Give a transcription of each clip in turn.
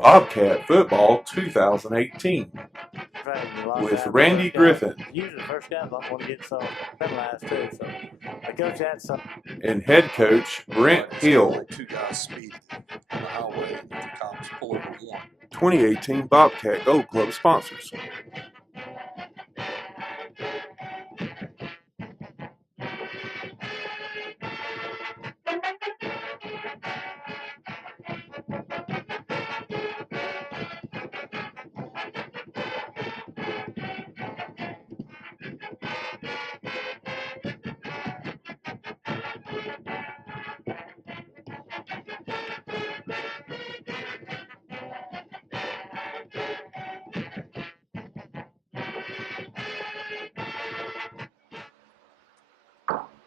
Bobcat Football 2018 with Randy Griffin Usually the first guy's not going to get some penalized too. So the coach had some. and head coach Brent Hill. Two guys speeding on the highway. If the cops pull over one. 2018 Bobcat Gold Club sponsors.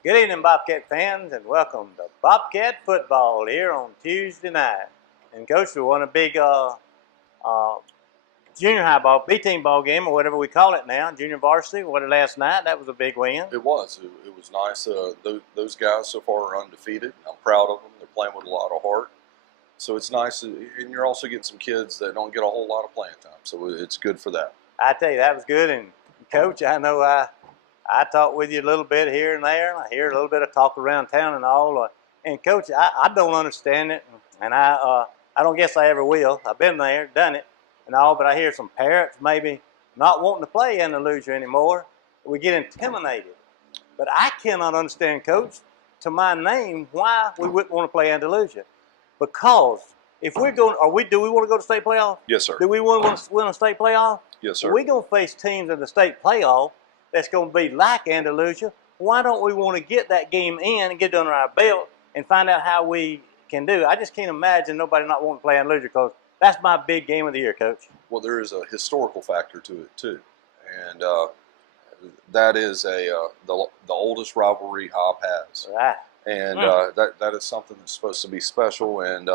Good evening, Bobcat fans, and welcome to Bobcat Football here on Tuesday night. And Coach, we won a big junior high ball, B-team ball game, or whatever we call it now, junior varsity. What last night? That was a big win. It was. It was nice. Those guys so far are undefeated. I'm proud of them. They're playing with a lot of heart. So it's nice, and you're also getting some kids that don't get a whole lot of playing time. So it's good for that. I tell you, that was good. And Coach, I know I talked with you a little bit here and there, and I hear a little bit of talk around town and all. And Coach, I don't understand it, and I don't guess I ever will. I've been there, done it, and all, but I hear some parents maybe not wanting to play Andalusia anymore. We get intimidated. But I cannot understand, Coach, to my name, why we wouldn't want to play Andalusia. Because if we're going, do we want to go to state playoff? Yes, sir. Do we want to win a state playoff? Yes, sir. We're going to face teams in the state playoff that's going to be like Andalusia. Why don't we want to get that game in and get it under our belt and find out how we can do? I just can't imagine nobody not wanting to play Andalusia because that's my big game of the year, Coach. Well, there is a historical factor to it too, and that is the oldest rivalry Hop has. Right. And that is something that's supposed to be special. And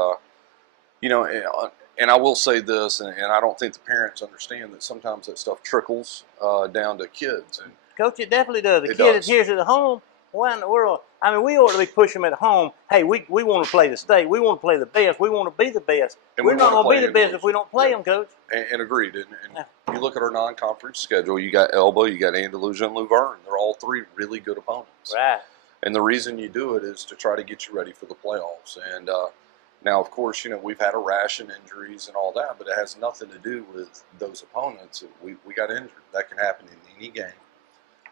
and I will say this, and I don't think the parents understand that sometimes that stuff trickles down to kids. And Coach, it definitely does. The It kid does. is here at home. Why in the world? I mean, we ought to be pushing them at home. Hey, we want to play the state. We want to play the best. We want to be the best. And We're we not wanna going to be play the best Andalusia. if we don't play them, Coach. and agreed. And you look at our non-conference schedule. You got Elba, you got Andalusia, and Luverne. They're all three really good opponents. Right. And the reason you do it is to try to get you ready for the playoffs. And now, of course, we've had a rash of injuries and all that, but it has nothing to do with those opponents. We got injured. That can happen in any game.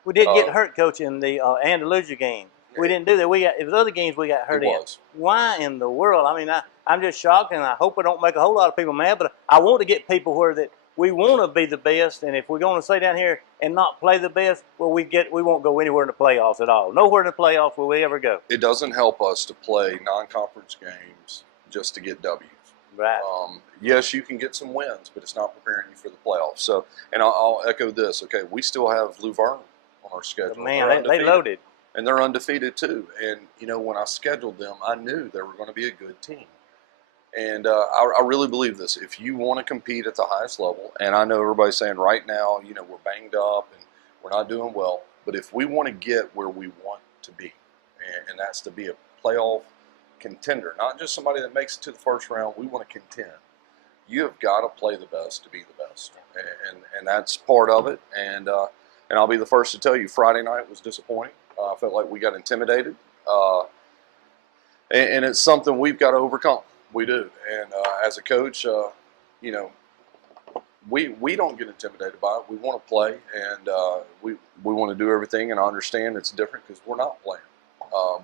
We did get hurt, Coach, in the Andalusia game. We didn't do that. It was other games we got hurt in. Why in the world? I mean, I'm just shocked, and I hope I don't make a whole lot of people mad, but I want to get people where that we want to be the best, and if we're going to stay down here and not play the best, well, we won't go anywhere in the playoffs at all. Nowhere in the playoffs will we ever go. It doesn't help us to play non-conference games just to get W's. Right. Yes, you can get some wins, but it's not preparing you for the playoffs. So, and I'll echo this. Okay, we still have Luverne on our schedule. Man, they loaded. And they're undefeated too. And, when I scheduled them, I knew they were going to be a good team. And I really believe this. If you want to compete at the highest level, and I know everybody's saying right now, we're banged up and we're not doing well, but if we want to get where we want to be, and that's to be a playoff contender, not just somebody that makes it to the first round, we want to contend. You have got to play the best to be the best. And that's part of it. And I'll be the first to tell you, Friday night was disappointing. I felt like we got intimidated. And it's something we've got to overcome. We do. And as a coach, we don't get intimidated by it. We want to play, and we want to do everything. And I understand it's different because we're not playing.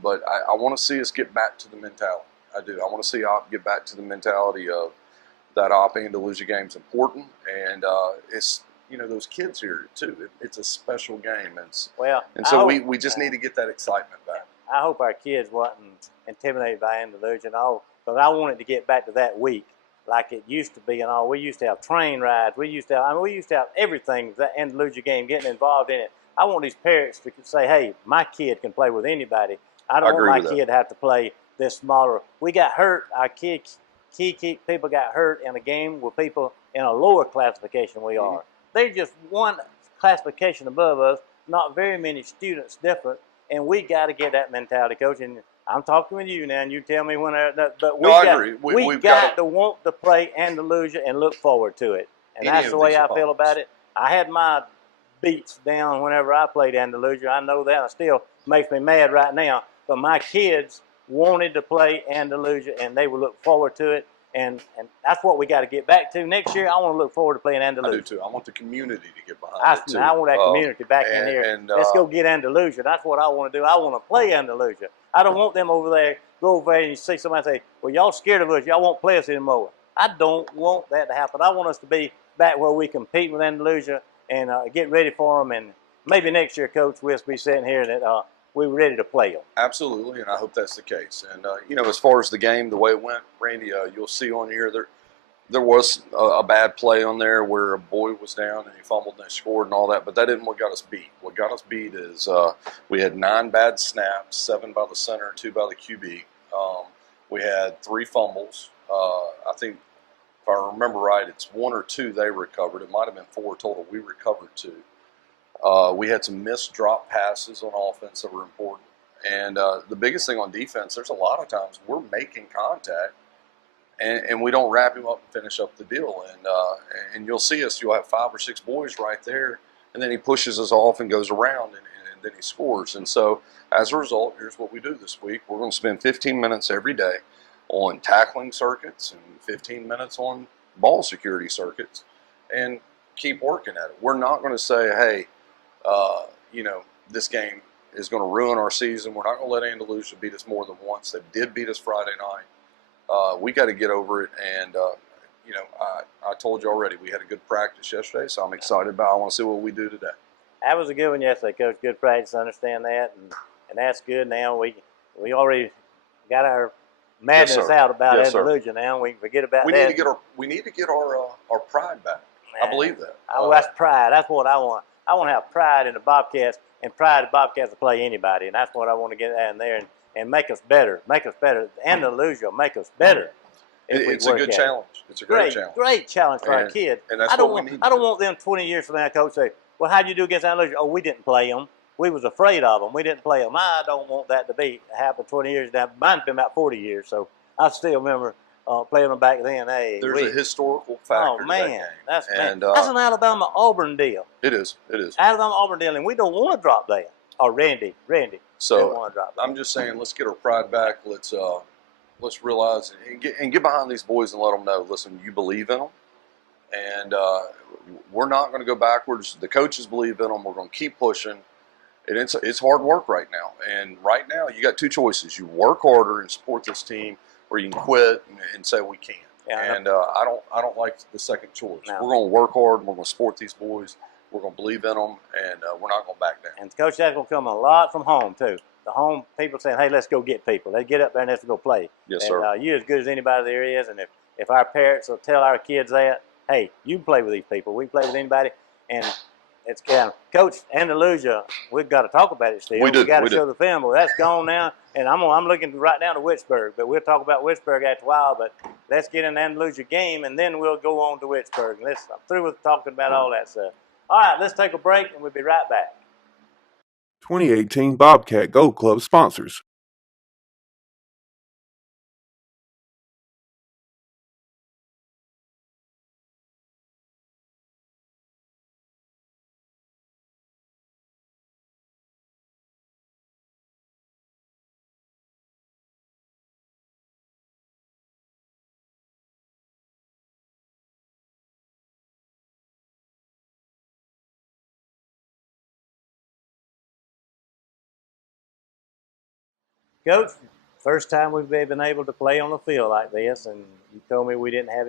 But I want to see us get back to the mentality. I do. I want to see Op get back to the mentality of that Op Andalusia game's important. And it's, those kids here, too. It's a special game. And so we just need to get that excitement back. I hope our kids wasn't intimidated by Andalusia and all, because I wanted to get back to that week like it used to be and all. We used to have train rides. We used to have everything, that Andalusia game, getting involved in it. I want these parents to say, hey, my kid can play with anybody. I don't want my kid to have to play this smaller. We got hurt. Our key people got hurt in a game with people in a lower classification we are. They're just one classification above us, not very many students different, and we got to get that mentality, Coach. And I'm talking with you now, and you tell me when. But No, I agree. We got to want to play Andalusia and look forward to it, and that's the way I feel about it. I had my beats down whenever I played Andalusia. I know that. It still makes me mad right now. But my kids wanted to play Andalusia, and they would look forward to it. And that's what we got to get back to next year. I want to look forward to playing Andalusia. I do too. I want the community to get behind it too. I want that community back in here. Let's go get Andalusia. That's what I want to do. I want to play Andalusia. I don't want them over there, go over there and you see somebody say, well, y'all scared of us. Y'all won't play us anymore. I don't want that to happen. I want us to be back where we compete with Andalusia and get ready for them. And maybe next year, Coach, we'll be sitting here that we're ready to play them. Absolutely, and I hope that's the case. And, as far as the game, the way it went, Randy, you'll see on here there was a bad play on there where a boy was down and he fumbled and they scored and all that, but that isn't what got us beat. What got us beat is we had 9 bad snaps, 7 by the center, 2 by the QB. We had 3 fumbles. I think, if I remember right, it's 1 or 2 they recovered. It might have been 4 total. We recovered 2. We had some missed drop passes on offense that were important. And the biggest thing on defense, there's a lot of times we're making contact and we don't wrap him up and finish up the deal. And you'll see us, you'll have 5 or 6 boys right there, and then he pushes us off and goes around and then he scores. And so as a result, here's what we do this week. We're going to spend 15 minutes every day on tackling circuits and 15 minutes on ball security circuits and keep working at it. We're not going to say, hey, this game is going to ruin our season. We're not going to let Andalusia beat us more than once. They did beat us Friday night. We got to get over it. And, I told you already, we had a good practice yesterday, so I'm excited about it. I want to see what we do today. That was a good one yesterday, Coach. Good practice. I understand that. And that's good. Now we already got our madness out about Andalusia now. We can forget about that. We need to get our pride back. I believe that. That's pride. That's what I want. I want to have pride in the Bobcats and pride in the Bobcats to play anybody, and that's what I want to get in there and make us better. Make us better. Andalusia will make us better. It's a good challenge. It's a great challenge. Great challenge for our kids. And that's what we need. I don't want them 20 years from now, Coach, say, well, how'd you do against Andalusia? Oh, we didn't play them. We was afraid of them. We didn't play them. I don't want that to happen 20 years now. Mine's been about 40 years, so I still remember playing them back then. Hey, there's a historical factor. Oh man, that's an Alabama-Auburn deal. It is. Alabama-Auburn deal, and we don't want to drop that. Oh, Randy. So don't want to drop that. I'm just saying, let's get our pride back. Let's realize and get behind these boys and let them know. Listen, you believe in them, and we're not going to go backwards. The coaches believe in them. We're going to keep pushing. It's hard work right now, and right now you got 2 choices: you work harder and support this team, or you can quit and say we can't. Yeah, and I don't like the second choice. No. We're going to work hard. And we're going to support these boys. We're going to believe in them, and we're not going to back down. And Coach, that's going to come a lot from home too. The home people saying, "Hey, let's go get people. They get up there and let's go play." Yes, sir. And you're as good as anybody there is. And if our parents will tell our kids that, hey, you can play with these people. We can play with anybody. And it's Coach Andalusia. We've got to talk about it still. We do. We got to show the film. Well, that's gone now. And I'm looking right down to Wicksburg. But we'll talk about Wicksburg after a while. But let's get an Andalusia game, and then we'll go on to Wicksburg. I'm through with talking about all that stuff. All right, let's take a break, and we'll be right back. 2018 Bobcat Gold Club sponsors. Coach, first time we've been able to play on the field like this, and you told me we didn't have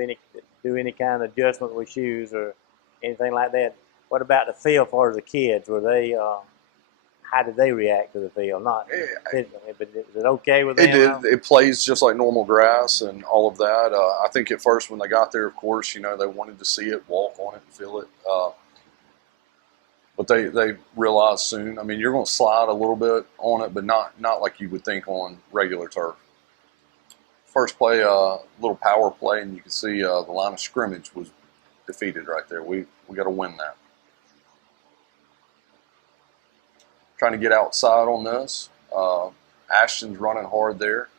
do any kind of adjustment with shoes or anything like that. What about the field for the kids? Were they? How did they react to the field? Not physically, but is it okay with them? It did. It plays just like normal grass and all of that. I think at first when they got there, of course, they wanted to see it, walk on it, and feel it. But they realized soon. I mean, you're going to slide a little bit on it, but not like you would think on regular turf. First play, little power play, and you can see the line of scrimmage was defeated right there. We got to win that. Trying to get outside on this. Ashton's running hard there.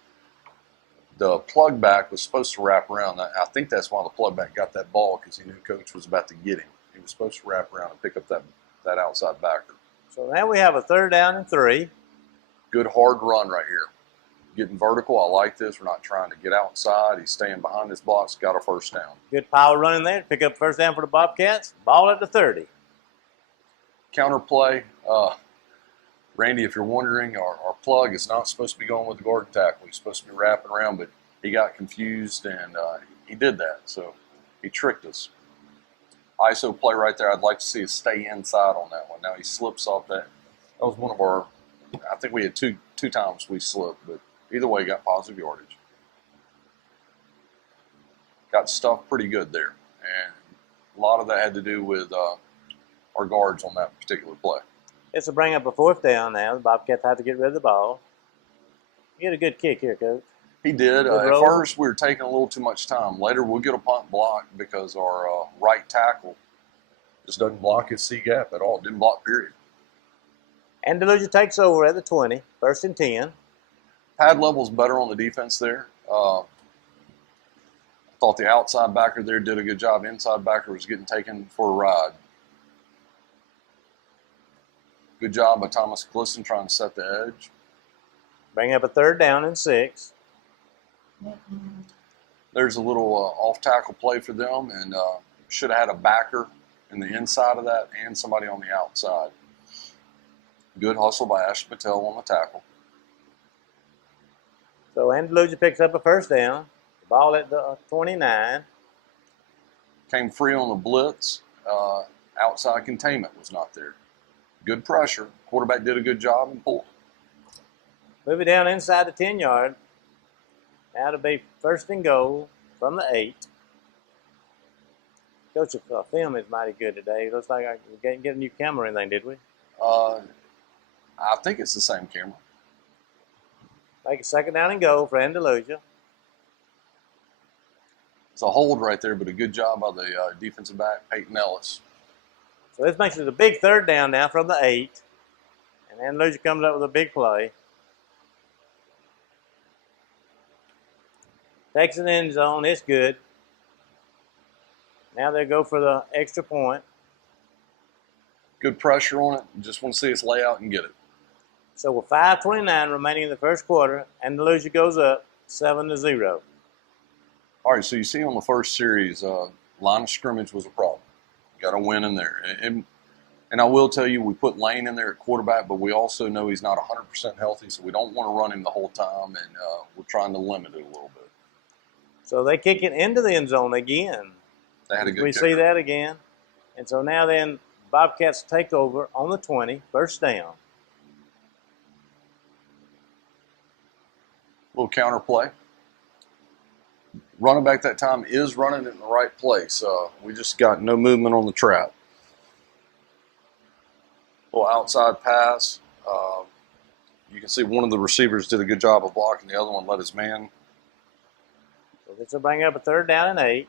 The plug back was supposed to wrap around. I think that's why the plug back got that ball, because he knew Coach was about to get him. He was supposed to wrap around and pick up that outside backer. So now we have a 3rd down and 3. Good hard run right here. Getting vertical. I like this. We're not trying to get outside. He's staying behind his blocks. Got a first down. Good power running there to pick up first down for the Bobcats. Ball at the 30. Counter play. Randy, if you're wondering, our plug is not supposed to be going with the guard tackle. He's supposed to be wrapping around, but he got confused, and he did that. So he tricked us. ISO play right there. I'd like to see us stay inside on that one. Now he slips off that. That was one of our, I think we had two times we slipped, but either way, got positive yardage. Got stuffed pretty good there. And a lot of that had to do with our guards on that particular play. This will bring up a 4th down now. The Bobcats have to get rid of the ball. You get a good kick here, Coach. He did. At first, we were taking a little too much time. Later, we'll get a punt block because our right tackle just doesn't block his C gap at all. Didn't block, period. Andalusia takes over at the 20, 1st and 10. Pad level's better on the defense there. I thought the outside backer there did a good job. Inside backer was getting taken for a ride. Good job by Thomas Glisson trying to set the edge. Bring up a 3rd down and 6. There's a little off-tackle play for them, and should have had a backer in the inside of that and somebody on the outside. Good hustle by Ashton Patel on the tackle. So Andalusia picks up a 1st down. The ball at the 29. Came free on the blitz. Outside containment was not there. Good pressure. Quarterback did a good job and pulled. Move it down inside the 10-yard. Now to be 1st and goal from the 8. Coach, the film is mighty good today. Looks like we didn't get a new camera or anything, did we? I think it's the same camera. Make a 2nd down and goal for Andalusia. It's a hold right there, but a good job by the defensive back, Peyton Ellis. So this makes it a big 3rd down now from the 8. And Andalusia comes up with a big play. Takes an end zone. It's good. Now they go for the extra point. Good pressure on it. Just want to see us lay out and get it. So with 5:29 remaining in the 1st quarter, Andalusia goes up 7-0. All right, so you see on the first series, line of scrimmage was a problem. Got a win in there. And I will tell you, we put Lane in there at quarterback, but we also know he's not 100% healthy, so we don't want to run him the whole time, and we're trying to limit it a little bit. So they kick it into the end zone again. They had a good We kicker. see that again. And so now then Bobcats take over on the 20, 1st down. Little counter play. Running back that time is running in the right place. We just got no movement on the trap. Little outside pass. You can see one of the receivers did a good job of blocking. The other one let his man. So this will bring up a 3rd down and 8.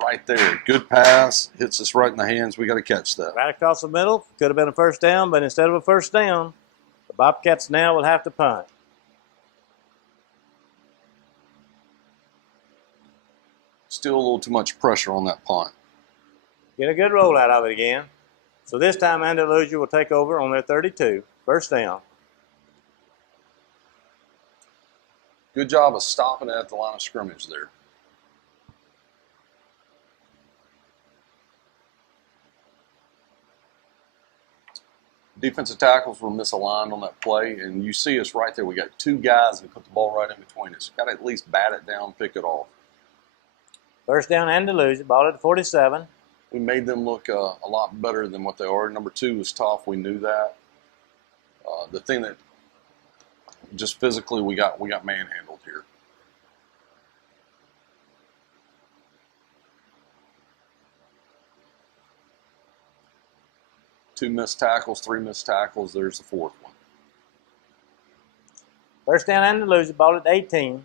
Right there. Good pass. Hits us right in the hands. We got to catch that. Right across the middle. Could have been a 1st down, but instead of a 1st down, the Bobcats now will have to punt. Still a little too much pressure on that punt. Get a good roll out of it again. So this time Andalusia will take over on their 32, 1st down. Good job of stopping it at the line of scrimmage there. Defensive tackles were misaligned on that play, and you see us right there. We got 2 guys that put the ball right in between us. Got to at least bat it down, pick it off. 1st down Andalusia, ball at the 47. We made them look a lot better than what they are. Number 2 was tough. We knew that. The thing that just physically we got manhandled here. Two missed tackles, 3 missed tackles. There's the 4th one. 1st down Andalusia, ball at 18.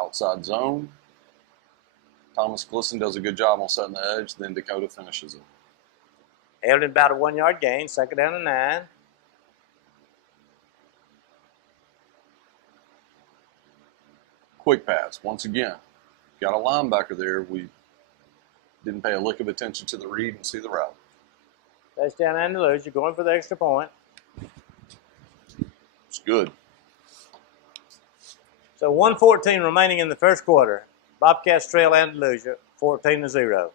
Outside zone. Thomas Glisson does a good job on setting the edge. Then Dakota finishes it. Held in about a 1-yard gain, 2nd down and 9. Quick pass. Once again, got a linebacker there. We didn't pay a lick of attention to the read and see the route. Touchdown Andalusia, going for the extra point. It's good. So 1:14 remaining in the first quarter. Bobcats trail Andalusia 14-0.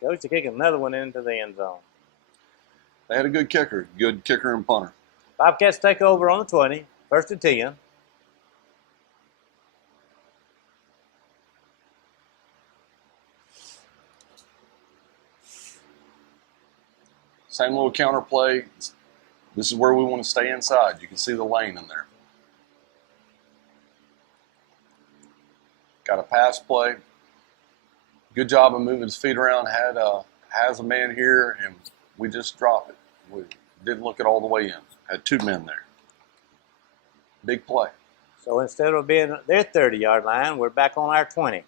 Coach is kicking another one into the end zone. They had a good kicker and punter. Bobcats take over on the 20, 1st and 10. Same little counter play. This is where we want to stay inside. You can see the lane in there. Got a pass play. Good job of moving his feet around. Has a man here, and we just drop it. We didn't look it all the way in. Had two men there. Big play. So instead of being their 30-yard line, we're back on our 20.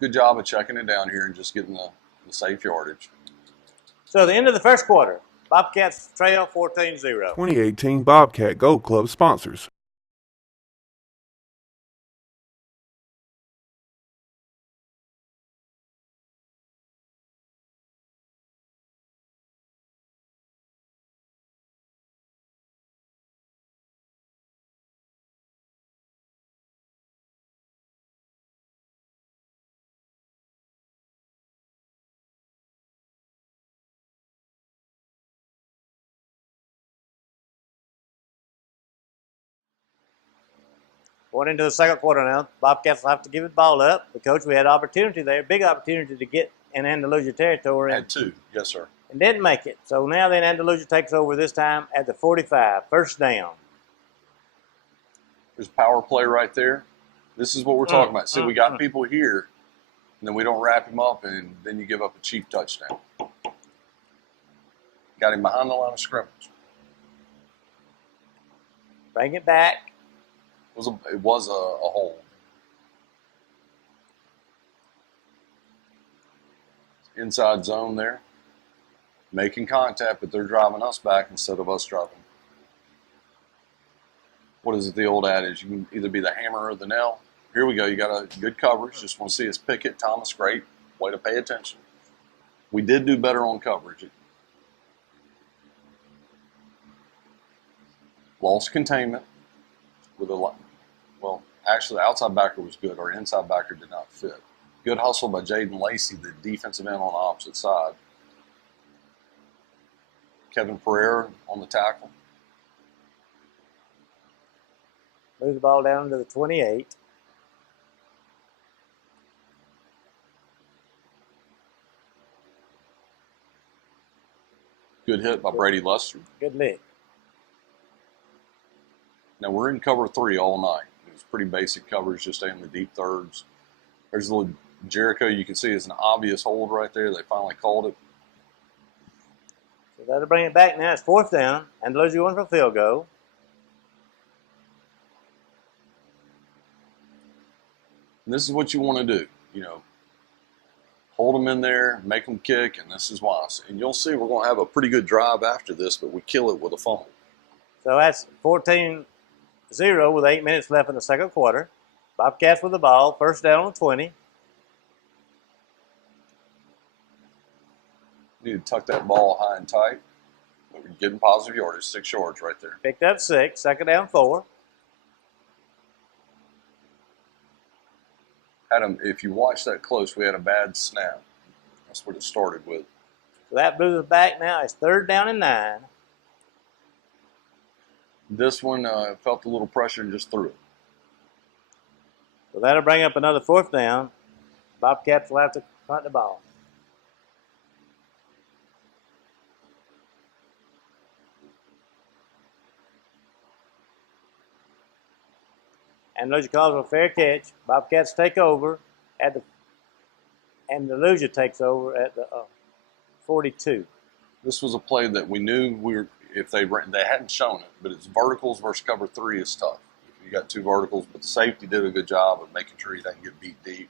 Good job of checking it down here and just getting the safe yardage. So the end of the first quarter, Bobcats trail 14-0. 2018 Bobcat Gold Club sponsors. Going into the second quarter now, Bobcats will have to give the ball up. But coach, we had opportunity there, big opportunity to get in Andalusia territory. Had two, yes, sir. And didn't make it. So now then Andalusia takes over this time at the 45, first down. There's a power play right there. This is what we're talking about. See, we got people here, and then we don't wrap him up, and then you give up a cheap touchdown. Got him behind the line of scrimmage. Bring it back. It was a hold. Inside zone there. Making contact, but they're driving us back instead of us driving. What is it, the old adage? You can either be the hammer or the nail. Here we go. You got a good coverage. Just want to see us pick it. Thomas, great. Way to pay attention. We did do better on coverage. Lost containment with actually the outside backer was good. Our inside backer did not fit. Good hustle by Jaden Lacey, the defensive end on the opposite side. Kevin Pereira on the tackle. Move the ball down to the 28. Good hit by Brady Luster. Good lick. Now we're in cover 3 all night. It was pretty basic coverage, just staying in the deep thirds. There's a little Jericho. You can see it's an obvious hold right there. They finally called it. So that'll bring it back now. It's fourth down. Andalusia going for a field goal. And this is what you want to do. Hold them in there, make them kick, and this is why. And you'll see we're going to have a pretty good drive after this, but we kill it with a fumble. So that's 14-0 with 8 minutes left in the second quarter. Bobcats with the ball, first down on 20. Need to tuck that ball high and tight. But we're getting positive yardage, 6 yards right there. Picked up 6, second down 4. If you watch that close, we had a bad snap. That's what it started with. So that moves us back now. It's third down and 9. This one felt a little pressure and just threw it. So that'll bring up another fourth down. Bobcats will have to punt the ball. Andalusia calls for a fair catch. Bobcats take over at the. Andalusia takes over at the 42. This was a play that we knew if they hadn't shown it, but it's verticals versus cover 3 is tough. You got 2 verticals, but the safety did a good job of making sure he doesn't get beat deep.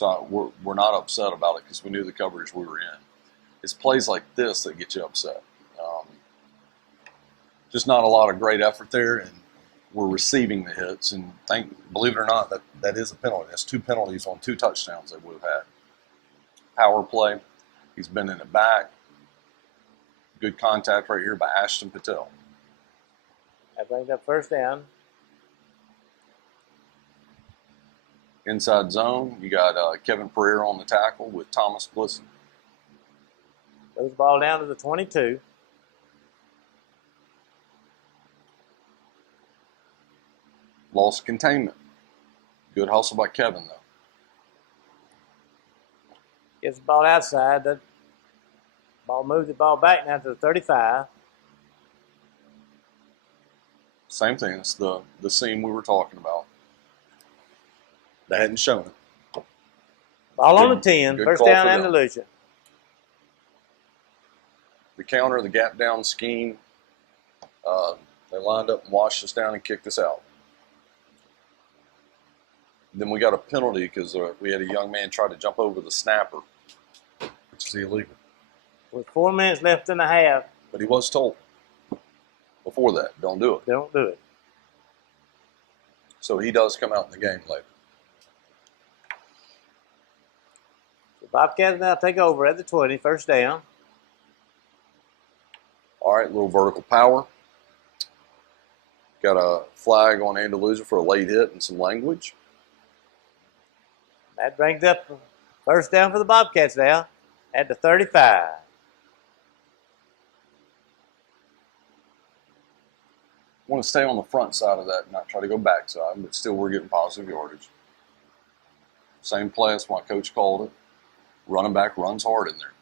So we're not upset about it because we knew the coverage we were in. It's plays like this that get you upset. Just not a lot of great effort there, and we're receiving the hits. And believe it or not, that is a penalty. That's 2 penalties on 2 touchdowns they would have had. Power play. He's been in it back. Good contact right here by Ashton Patel. That brings up first down. Inside zone, you got Kevin Pereira on the tackle with Thomas Blisson. Goes the ball down to the 22. Lost containment. Good hustle by Kevin, though. Gets the ball outside. The ball moves the ball back now to the 35. Same thing. It's the seam we were talking about. They hadn't shown it. Ball on the 10. Good First call down, for them. Andalusia. The counter, the gap down scheme, they lined up and washed us down and kicked us out. Then we got a penalty because we had a young man try to jump over the snapper, which is illegal. With 4 minutes left in the half. But he was told before that, don't do it. Don't do it. So he does come out in the game later. The Bobcats now take over at the 20. First down. All right, little vertical power. Got a flag on Andalusia for a late hit and some language. That brings up first down for the Bobcats now at the 35. Want to stay on the front side of that and not try to go backside, but still we're getting positive yardage. Same play, that's why Coach called it. Running back runs hard in there.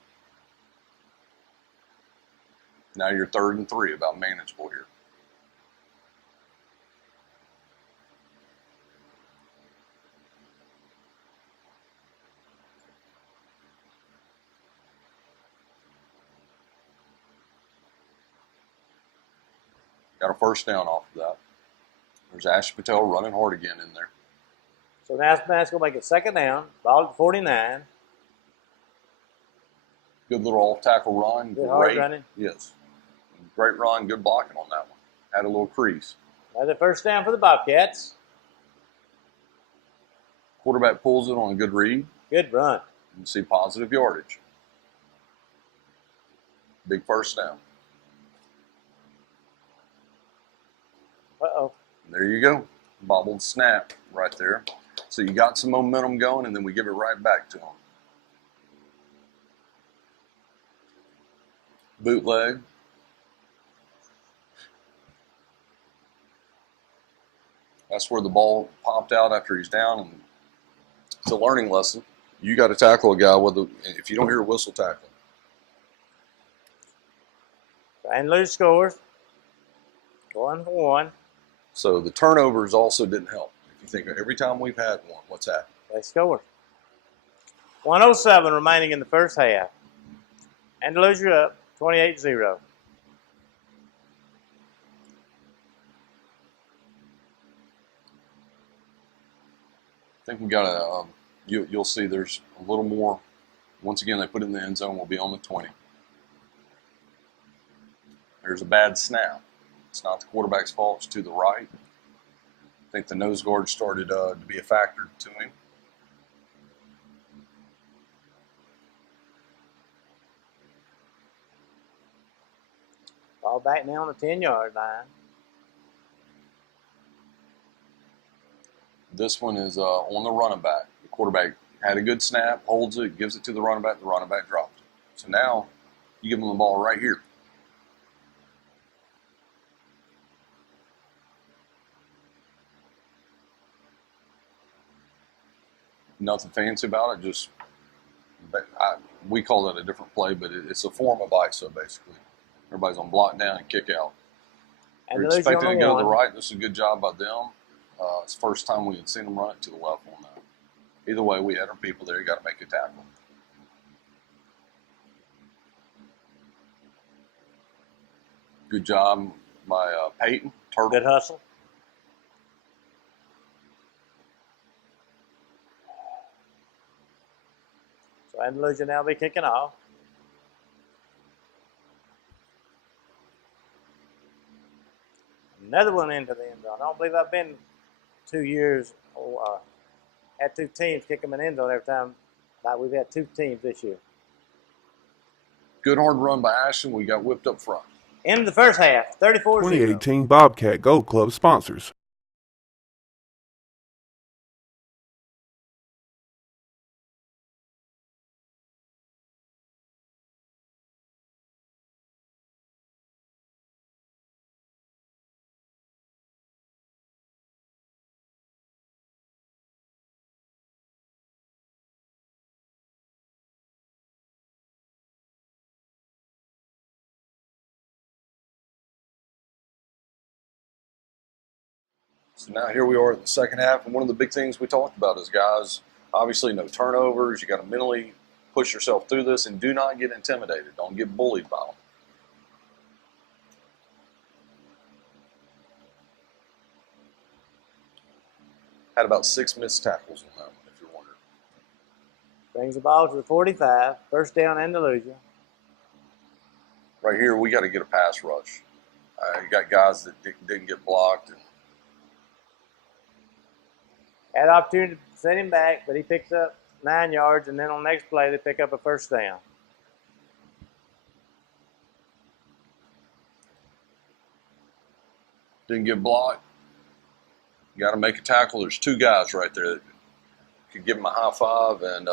Now you're 3rd and 3, about manageable here. Got a first down off of that. There's Ash Patel running hard again in there. So now it's going to make it second down. Ball at the 49. Good little off-tackle run. Good hard running. Yes. Great run, good blocking on that one. Had a little crease. That's the first down for the Bobcats. Quarterback pulls it on a good read. Good run. You see positive yardage. Big first down. Uh-oh. There you go. Bobbled snap right there. So you got some momentum going, and then we give it right back to them. Bootleg. That's where the ball popped out after he's down, and it's a learning lesson. You got to tackle a guy if you don't hear a whistle, tackle him. And lose scores. 1-1. So the turnovers also didn't help. If you think every time we've had one, what's happened? They scored. 1:07 remaining in the first half. Andalusia up 28-0. I think we got a. You'll see there's a little more. Once again, they put it in the end zone. We'll be on the 20. There's a bad snap. It's not the quarterback's fault. It's to the right. I think the nose guard started to be a factor to him. Ball back now on the 10-yard line. This one is on the running back. The quarterback had a good snap, holds it, gives it to the running back drops it. So now you give them the ball right here. Nothing fancy about it, just we call that a different play, but it's a form of ISO basically. Everybody's on block down and kick out. We're expecting to go to the right. This is a good job by them. It's the first time we had seen them run it to the left on that. Either way, we had our people there. You got to make a tackle. Good job by Peyton. Turtle. Good hustle. So Andalusia now be kicking off. Another one into the end zone. I don't believe I've been 2 years had two teams kick them in the end zone every time. Like we've had two teams this year. Good hard run by Ashton. We got whipped up front. End of the first half, 34-0. 2018 Bobcat Gold Club sponsors. So now here we are in the second half, and one of the big things we talked about is, guys, obviously no turnovers. You got to mentally push yourself through this, and do not get intimidated. Don't get bullied by them. Had about 6 missed tackles on that one, if you're wondering. Brings the ball to the 45. First down, Andalusia. Right here, we got to get a pass rush. You got guys that didn't get blocked. And Had opportunity to send him back, but he picks up 9 yards, and then on the next play, they pick up a first down. didn't get blocked. You got to make a tackle. There's 2 guys right there that could give him a high five, and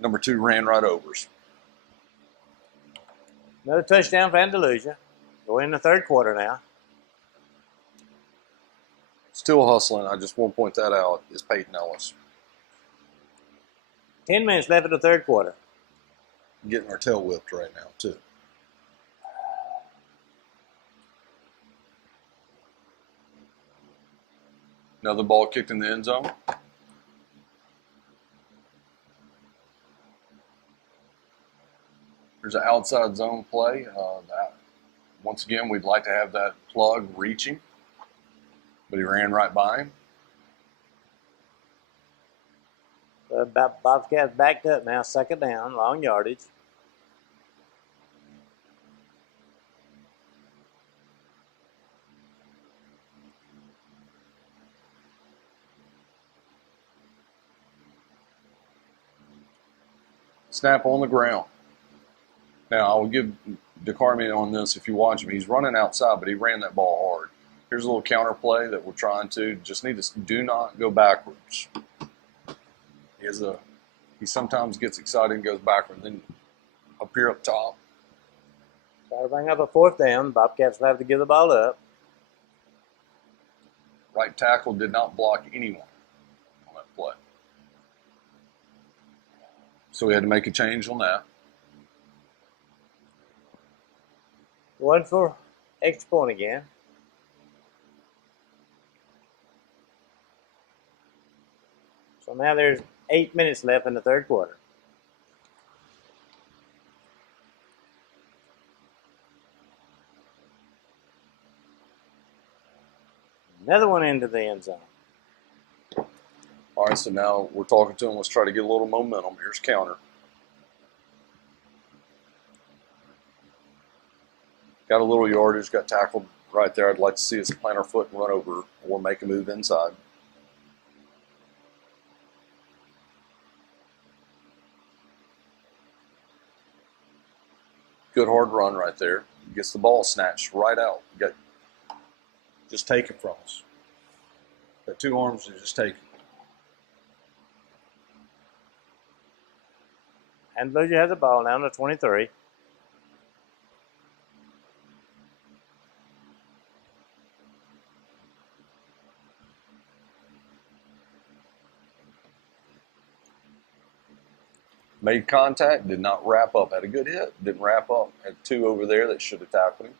number 2 ran right over us. Another touchdown for Andalusia. Going in the third quarter now. Still hustling. I just want to point that out, is Peyton Ellis. 10 minutes left in the third quarter. Getting our tail whipped right now, too. Another ball kicked in the end zone. There's an outside zone play. Once again, we'd like to have that plug reaching, but he ran right by him. Bobcats backed up now, second down, long yardage. Snap on the ground. Now, I will give DeCarmi on this if you watch him. He's running outside, but he ran that ball hard. Here's a little counter play that we're trying to. Just need to do not go backwards. He sometimes gets excited and goes backward. Then up here up top. Try to bring up a fourth down. Bobcats will have to give the ball up. Right tackle did not block anyone on that play. So we had to make a change on that. One for extra point again. So now there's 8 minutes left in the third quarter. Another one into the end zone. All right, so now we're talking to him. Let's try to get a little momentum. Here's counter. Got a little yardage, got tackled right there. I'd like to see us plant our foot and run over or make a move inside. Good hard run right there. Gets the ball snatched right out. Just take it from us. Got 2 arms to just take it. Andalusia has the ball now on the 23. Made contact, did not wrap up. Had a good hit, didn't wrap up. Had 2 over there that should have tackled him.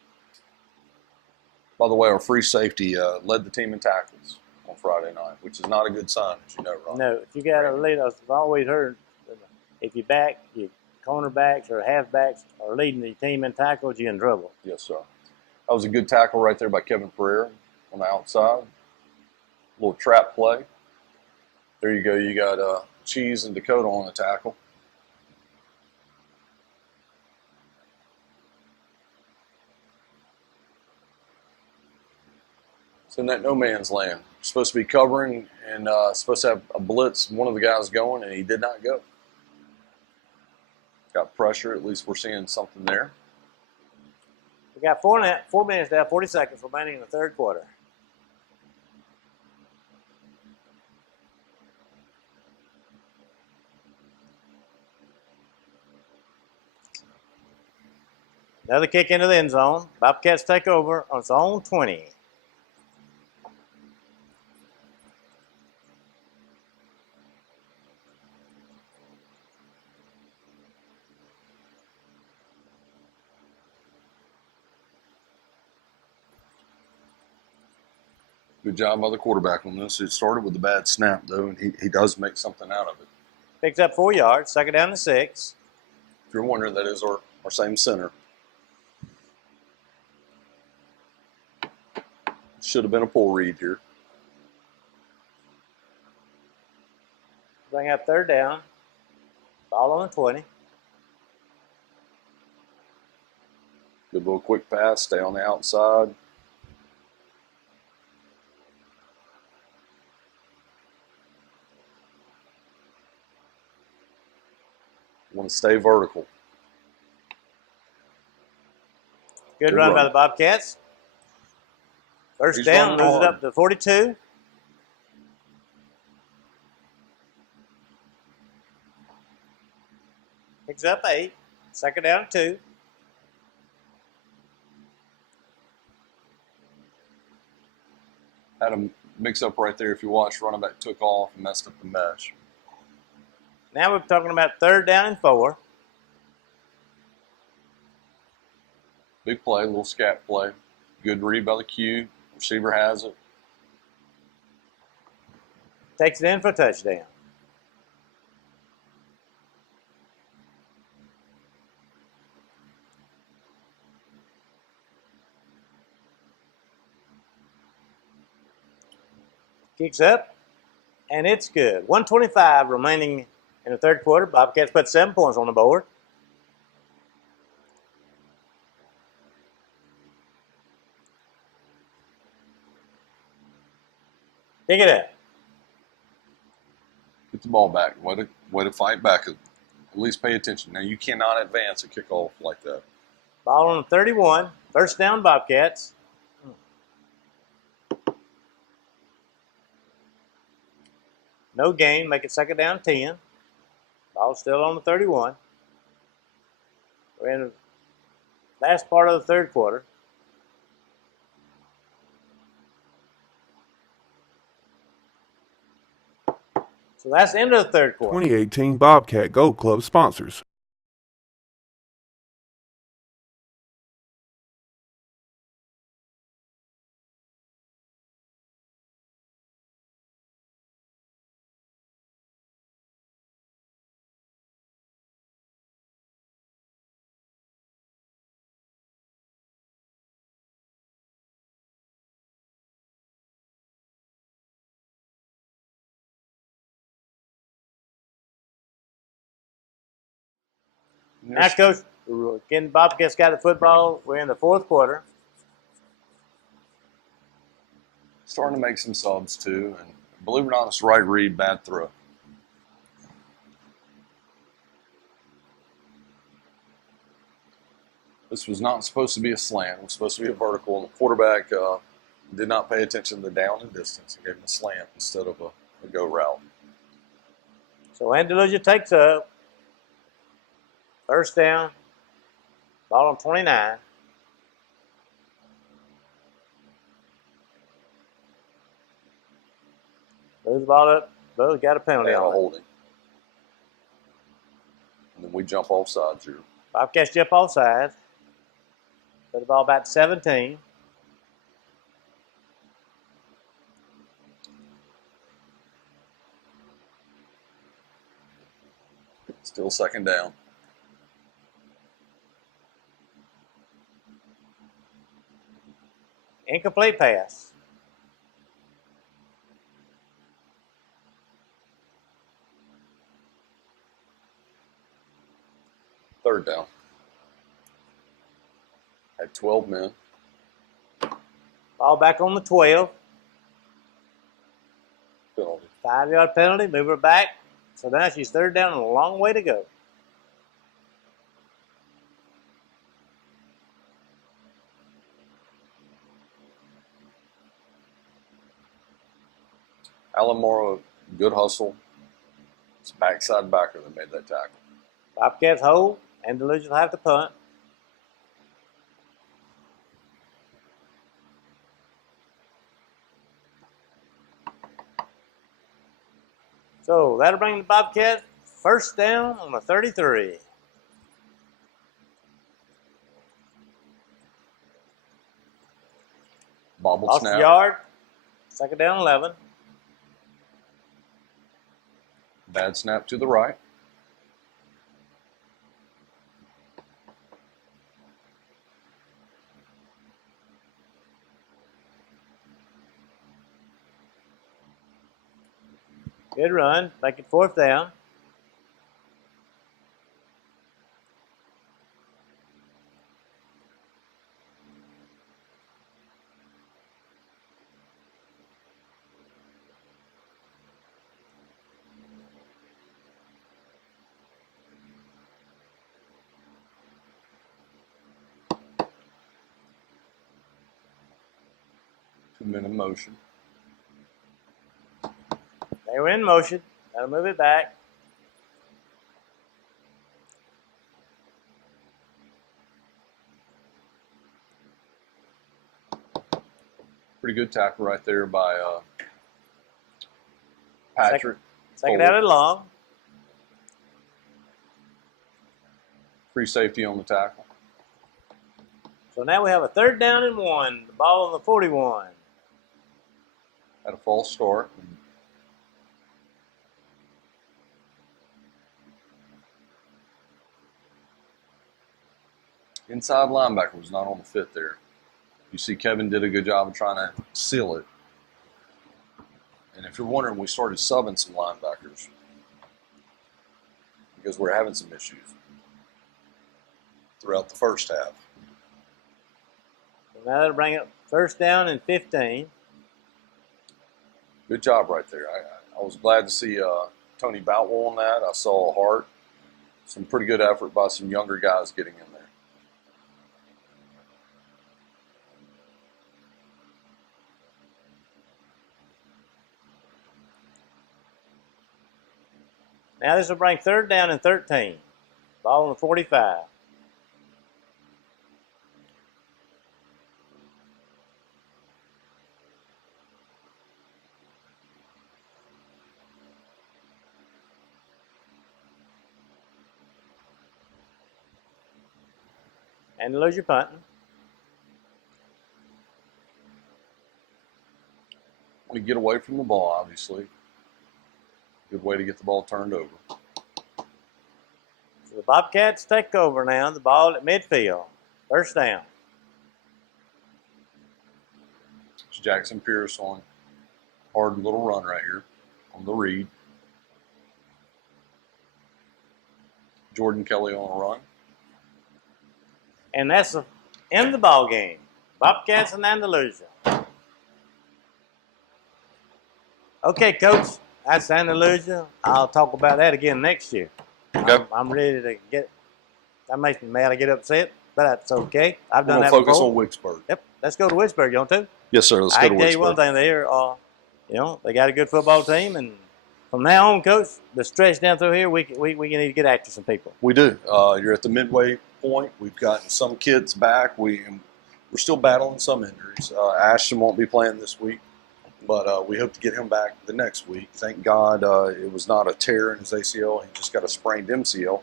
By the way, our free safety led the team in tackles on Friday night, which is not a good sign, as you know, Ron. No, if you got a lead, I've always heard if your cornerbacks or halfbacks are leading the team in tackles, you're in trouble. Yes, sir. That was a good tackle right there by Kevin Pereira on the outside. A little trap play. There you go. You got Cheese and Dakota on the tackle. It's in that no man's land. You're supposed to be covering and supposed to have a blitz. One of the guys going, and he did not go. Got pressure. At least we're seeing something there. We got 4 minutes now, 40 seconds remaining in the third quarter. Another kick into the end zone. Bobcats take over on its own 20. Good job by the quarterback on this. It started with a bad snap, though, and he does make something out of it. Picks up 4 yards, 2nd down and 6. If you're wondering, that is our same center. Should have been a pull read here. Bring up 3rd down. Ball on the 20. Good little quick pass. Stay on the outside. Want to stay vertical. Good run by the Bobcats. First He's down, running moves it hard. up to 42. Picks up 8. 2nd down and 2. Had a mix up right there. If you watch, running back took off and messed up the mesh. Now we're talking about 3rd down and 4. Big play, little scat play. Good read by the Q. Receiver has it. Takes it in for a touchdown. Kicks up, and it's good. 1:25 remaining in the third quarter. Bobcats put 7 points on the board. Pick it up. Get the ball back. Way to fight back. At least pay attention. Now, you cannot advance a kickoff like that. Ball on the 31. First down, Bobcats. No gain. Make it 2nd down, 10. Ball still on the 31. We're in the last part of the third quarter. So that's the end of the third quarter. 2018 Bobcat Gold Club sponsors. Now, Coach, again, Bobcats got the football. We're in the fourth quarter. Starting to make some subs, too. And believe it or not, it's the right read, bad throw. This was not supposed to be a slant. It was supposed to be a vertical. And the quarterback did not pay attention to the down and distance and gave him a slant instead of a go route. So Andalusia takes up. First down. Ball on 29. Moves the ball up. Bo's got a penalty And a on it. holding. And then we jump off sides here. Bobcats jump offside. Put the ball back to 17. Still 2nd down. Incomplete pass. Third down. Had 12 men. Ball back on the 12. Penalty. 5-yard penalty. Move her back. So now she's third down and a long way to go. Alan Morrow, good hustle. It's backside backer that made that tackle. Bobcats hold. Andalusia will have to punt. So that'll bring the Bobcats first down on the 33. Bobble Off the snap. yard. Second down 11. Bad snap to the right. Good run. Make it fourth down. Two-minute motion. They were in motion. That'll move it back. Pretty good tackle right there by Patrick. Second down and long. Free safety on the tackle. So now we have a third down and 1. The ball on the 41. Had a false start. Inside linebacker was not on the fit there. You see Kevin did a good job of trying to seal it. And if you're wondering, we started subbing some linebackers because we're having some issues throughout the first half. So now that'll bring it first down and 15. Good job right there. I was glad to see Tony Boutwell on that. I saw Hart. Some pretty good effort by some younger guys getting in there. Now this will bring third down and 13. Ball on the 45. And lose your punting. Want to get away from the ball, obviously. Good way to get the ball turned over. So the Bobcats take over now. The ball at midfield. First down. It's Jackson Pierce on hard little run right here on the read. Jordan Kelly on a run. And that's the end of the ball game. Bobcats and Andalusia. Okay, Coach. That's Andalusia. I'll talk about that again next year. Okay. I'm ready to get. That makes me mad. I get upset, but that's okay. I've done We're that going to focus before. on Wicksburg. Yep. Let's go to Wicksburg, you want to? Yes, sir. Let's I go can to tell you one Wicksburg. thing. They're, they got a good football team, and from now on, Coach, the stretch down through here, we need to get after some people. We do. You're at the midway point. We've gotten some kids back. We're still battling some injuries. Ashton won't be playing this week, but we hope to get him back the next week. Thank God it was not a tear in his ACL. He just got a sprained MCL.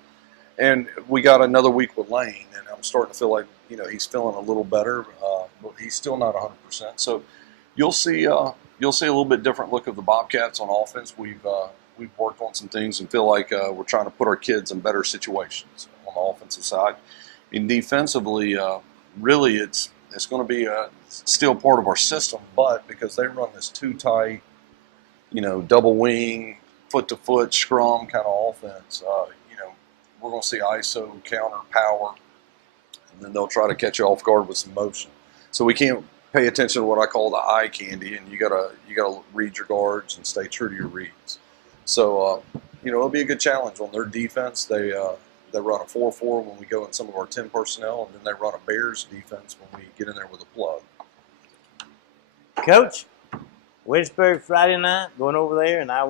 And we got another week with Lane, and I'm starting to feel like he's feeling a little better, but he's still not 100%. So you'll see a little bit different look of the Bobcats on offense. We've worked on some things and feel like we're trying to put our kids in better situations on the offensive side. And defensively, really it's going to be still part of our system, but because they run this too tight, double wing, foot to foot scrum kind of offense, we're going to see ISO, counter, power, and then they'll try to catch you off guard with some motion. So we can't pay attention to what I call the eye candy, and you gotta read your guards and stay true to your reads. So it'll be a good challenge on their defense. They run a 4-4 when we go in some of our 10 personnel, and then they run a Bears defense when we get in there with a plug. Coach, Wicksburg Friday night, going over there, and I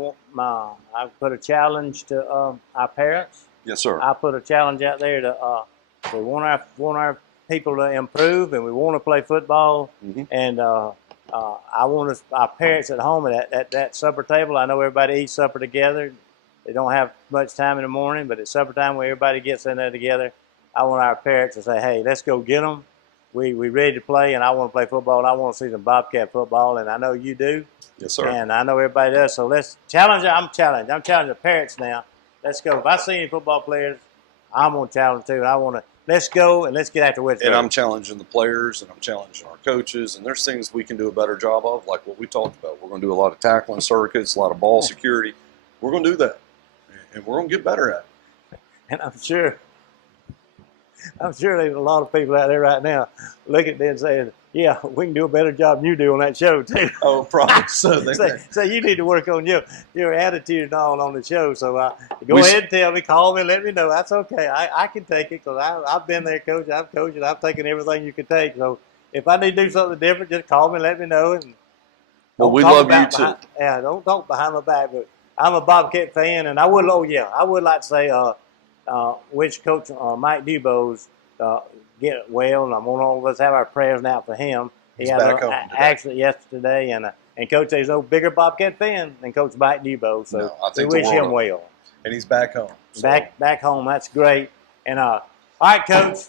put a challenge to our parents. Yes, sir. I put a challenge out there to we want our people to improve, and we want to play football. Mm-hmm. And I want our parents at home at that supper table. I know everybody eats supper together. They don't have much time in the morning, but at supper time when everybody gets in there together, I want our parents to say, "Hey, let's go get them. We ready to play, and I want to play football, and I want to see some Bobcat football, and I know you do." Yes, sir. And I know everybody does. So let's challenge. I'm challenging the parents now. Let's go. If I see any football players, I'm going to challenge too. I want to. Let's go and let's get after Wicksburg. And I'm challenging the players, and I'm challenging our coaches, and there's things we can do a better job of, like what we talked about. We're going to do a lot of tackling circuits, a lot of ball security. We're going to do that, and we're going to get better at it. And I'm sure there's a lot of people out there right now looking at them and saying, "Yeah, we can do a better job than you do on that show too." Oh, probably so. So you need to work on your attitude and all on the show. So go ahead and tell me, call me, let me know. That's okay. I can take it because I've been there, Coach. I've coached and I've taken everything you can take. So if I need to do something different, just call me, let me know. And well, we love you too. Don't talk behind my back. But I'm a Bobcat fan, and I would like to say which Coach Mike Dubose get well, and I want all of us to have our prayers now for him. He He's had back an home accident yesterday, and Coach, there's no bigger Bobcat fan than Coach Mike Dubose, so No, I think we the wish world him of well. And he's back home. So. Back home, that's great. And all right, Coach,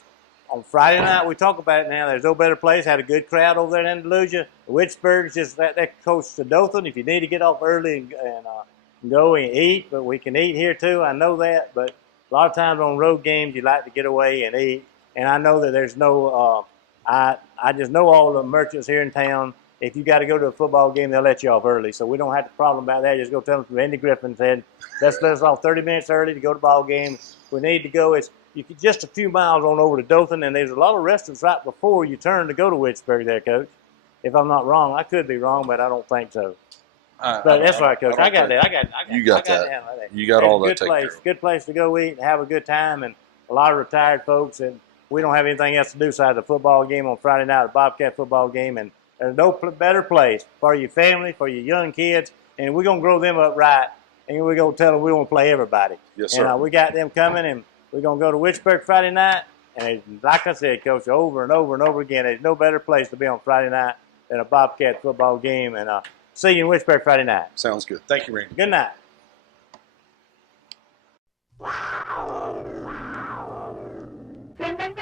on Friday night, we talk about it now. There's no better place. Had a good crowd over there in Andalusia. Wicksburg's just that close to Dothan. If you need to get off early and go and eat, but we can eat here too. I know that, but a lot of times on road games, you like to get away and eat. And I know that there's no, I just know all the merchants here in town. If you got to go to a football game, they'll let you off early. So we don't have the problem about that. Just go tell them, Randy Griffin said, let's let us off 30 minutes early to go to the ball game. We need to go. You could just a few miles on over to Dothan, and there's a lot of restaurants right before you turn to go to Wicksburg there, Coach. If I'm not wrong. I could be wrong, but I don't think so. But that's right, Coach. I got that. You got that. You got all that taken care of. Good place to go eat and have a good time, and a lot of retired folks, and we don't have anything else to do besides the football game on Friday night, a Bobcat football game, and there's no better place for your family, for your young kids, and we're going to grow them up right, and we're going to tell them we want to play everybody. Yes, sir. And we got them coming, and we're going to go to Wicksburg Friday night, and like I said, Coach, over and over and over again, there's no better place to be on Friday night than a Bobcat football game, and see you in Wicksburg Friday night. Sounds good. Thank you, Randy. Good night.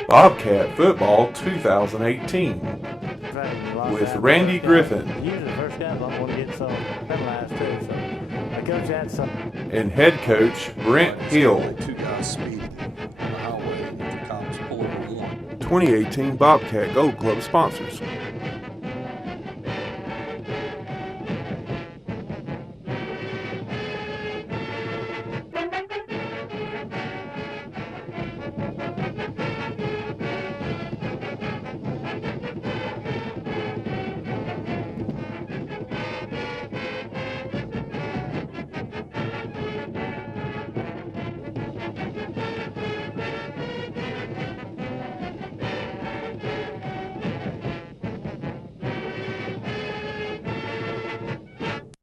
Bobcat Football 2018 with Randy Griffin Usually the first guys I'm going to get some penalized too. So, Coach, had some. and head coach Brent Hill. Two guys speeding on the highway, and the cops pull over one. 2018 Bobcat Gold Club sponsors.